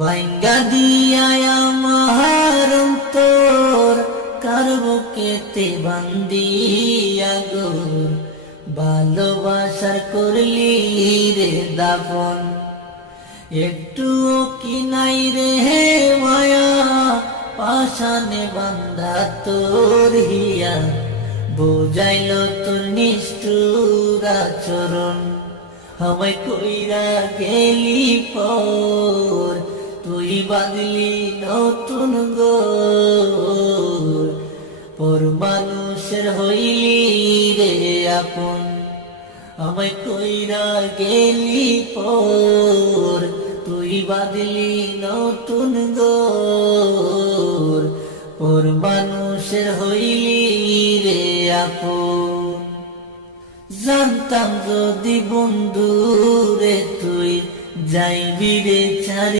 ভাঙ্গা দিয়া আমার অন্তর কার বুকেতে বান্দিয়া গো ভালোবাসার করলি রে দাফন। একটুও কি নাই রে মায়া পাশানে বান্ধা তোর হিয়া বুঝাইল তোর নিষ্ঠুর আচরণ। আমায় কইরা গেলি পর তুই বাঁধলি নতুন গোর, পর মানুষের হইলি রে আপন। আমায় কইরা গেলি পর তুই বাঁধলি নতুন গোর, পর মানুষের হইলি রে আপন। জানতাম যদি বন্ধু রে তুই যাইবি রে ছাড়ি